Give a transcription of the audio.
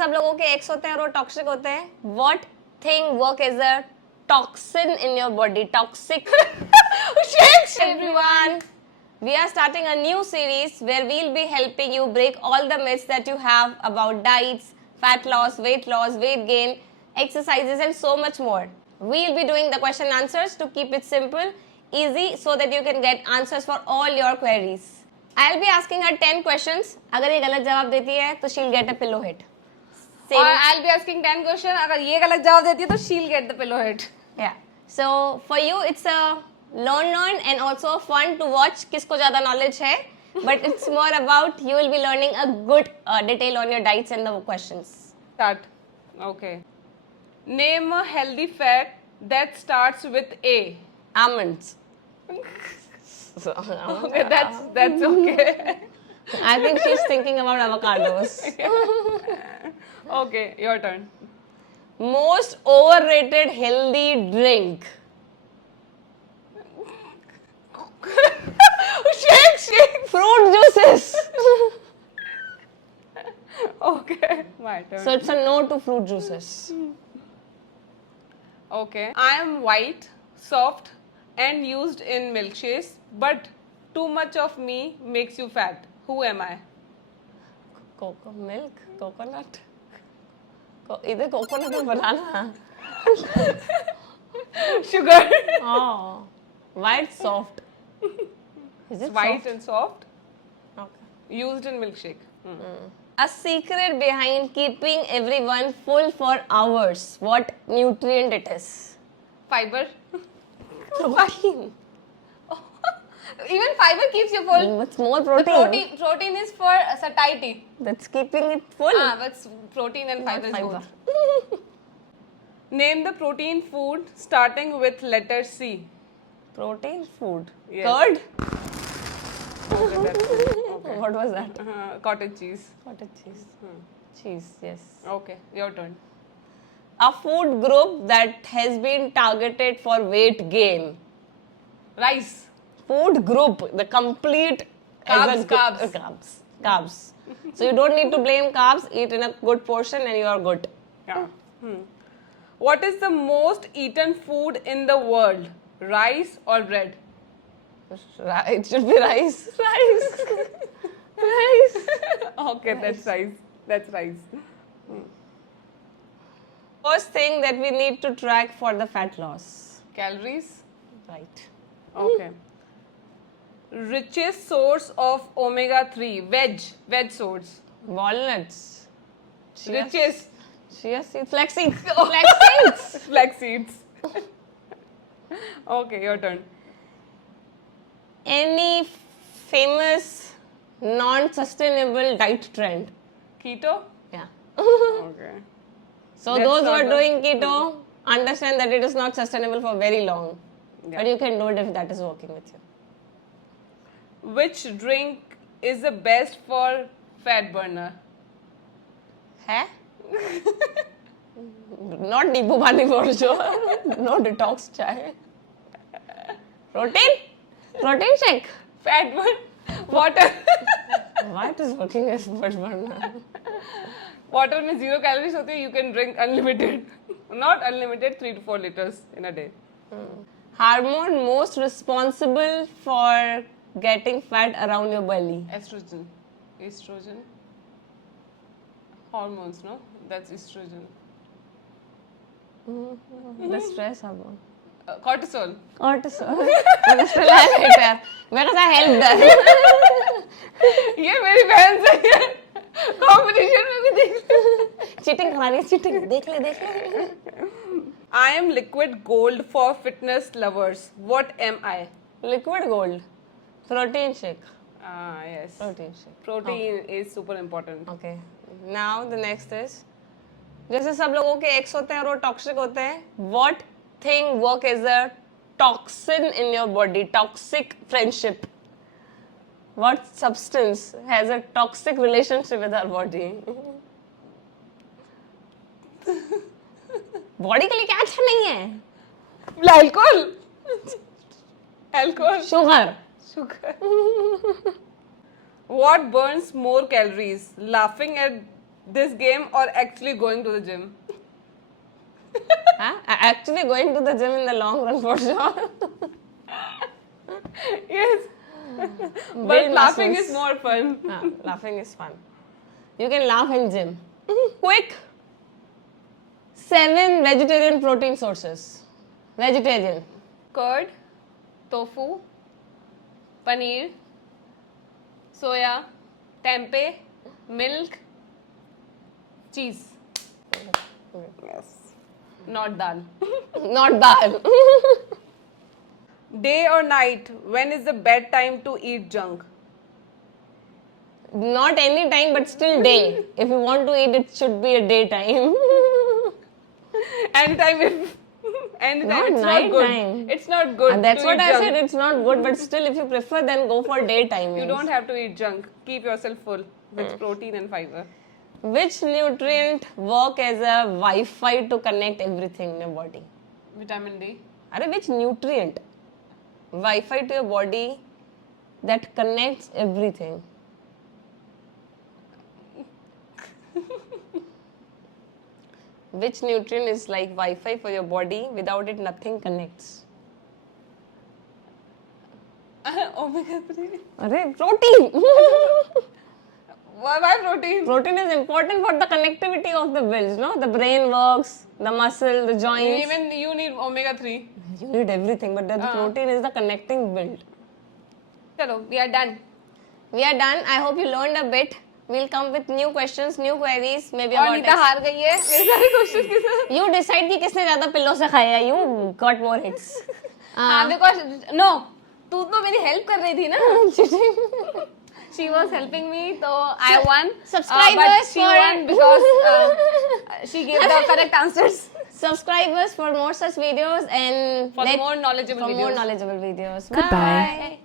सब लोगों के एक्स होते हैं और वो टॉक्सिक होते हैं. What thing work as a toxin in your body? Toxic. Shakes everyone. We are starting a new series where we'll be helping you break all the myths that you have about diets, fat loss, weight gain, exercises and so much more. We'll be doing the question answers to keep it simple, easy so that you can get answers for all your queries. I'll be asking her 10 questions. अगर ये गलत जवाब देती है तो she'll get a pillow hit. और I'll be asking 10 question. अगर ये गलत जवाब देती है तो she'll get the pillow hit. Yeah. So for you it's a learn and also fun to watch किसको ज़्यादा knowledge है. But it's more about you will be learning a good detail on your diets and the questions. Start. Okay. Name a healthy fat that starts with A. Almonds. Okay, that's okay. I think she's thinking about avocados. Okay, your turn. Most overrated healthy drink. Shake. Fruit juices. Okay, my turn. So it's a no to fruit juices. Okay. I am white, soft, and used in milkshakes, but too much of me makes you fat. Who am I? Cocoa milk, coconut. Either coconut or banana. Sugar. Oh, white soft. Is it White soft? and soft, Okay. used in milkshake. A secret behind keeping everyone full for hours. What nutrient it is? Fiber. Protein. Even fiber keeps you full. It's more The protein. protein is for satiety. That's keeping it full. But protein and Not fiber is fiber. both. Name the protein food starting with letter C. Protein food. Yes. Curd? Okay, that's okay. What was that? Cottage cheese. Cottage cheese. Cheese, yes. Okay, your turn. A food group that has been targeted for weight gain. Rice. Food group, the complete as a carbs. So you don't need to blame carbs. Eat in a good portion and you are good. Yeah. What is the most eaten food in the world? Rice or bread? It should be rice. Rice. Okay, that's rice. That's rice. First thing that we need to track for the fat loss. Calories. Right. Okay. Richest source of omega-3. Veg source. Walnuts. Richest. Chia seeds. Flax seeds. Flax seeds. Flax seeds. Okay, your turn. Any famous non-sustainable diet trend? Keto. Yeah. Okay. So That's those who not are the- doing keto understand that it is not sustainable for very long. Yeah. But you can do it if that is working with you. Which drink is the best for fat burner? Hai? Not Nibu Pani for sure. No detox chai. Protein? Protein shake. Fat burn. Water. What is working as fat burner? Water में 0 calories होती है. You can drink unlimited. Not unlimited, 3 to 4 liters in a day. Hormone most responsible for getting fat around your belly. Estrogen. Hormones, no? That's estrogen. The stress hormone. Cortisol. Cortisol. Cholesterol later. Because I helped her. ये मेरी बहन से है. Competition में भी देख. Cheating करा रही है, cheating. देख ले. I am liquid gold for fitness lovers. What am I? Liquid gold. Protein shake. Yes. Protein shake. Protein is super important. Okay. Now the next is जैसे सब लोगों के एक्स होते हैं और वो टॉक्सिक होते हैं. What thing work as a toxin in your body? Toxic friendship. What substance has a toxic relationship with our body? Body के लिए क्या अच्छा नहीं है? Alcohol. Alcohol. Sugar. What burns more calories? Laughing at this game or actually going to the gym? Huh? Actually going to the gym in the long run for sure. Yes. Build But laughing muscles. is more fun. Laughing is fun. You can laugh in gym. Quick. 7 vegetarian protein sources. Vegetarian. Curd, tofu, paneer, soya, tempeh, milk, cheese. Yes. Not dal. Not dal. Day or night, when is the bad time to eat junk? Not any time, but still day. If you want to eat, it should be a daytime. Anytime if anytime Not it's night not good. time. It's not good. And that's to what eat I junk. said. It's not good, but still, if you prefer, then go for daytime. You don't have to eat junk. Keep yourself full with protein and fiber. Which nutrient work as a Wi-Fi to connect everything in your body? Vitamin D. Which nutrient? Wi-Fi to your body that connects everything. Which nutrient is like Wi-Fi for your body? Without it, nothing connects. Omega 3. Protein. Why protein? Protein is important for the connectivity of the bills, no? The brain works, the muscle, the joints. Even you need omega 3. You need everything, but the protein is the connecting build. Chalo, we are done. We are done. I hope you learned a bit. We'll come with new questions, new queries, maybe और about Nita हार गई है मेरे सारे question के साथ. You decide कि किसने ज्यादा पिल्लों से खाया. You got more hits. हाँ, because no, तू तो मेरी हेल्प कर रही थी ना. She was helping me, so I won. Subscribers but she for- won because she gave the correct answers. Subscribe us for more such videos and For more knowledgeable for videos. more knowledgeable videos. Goodbye. Bye.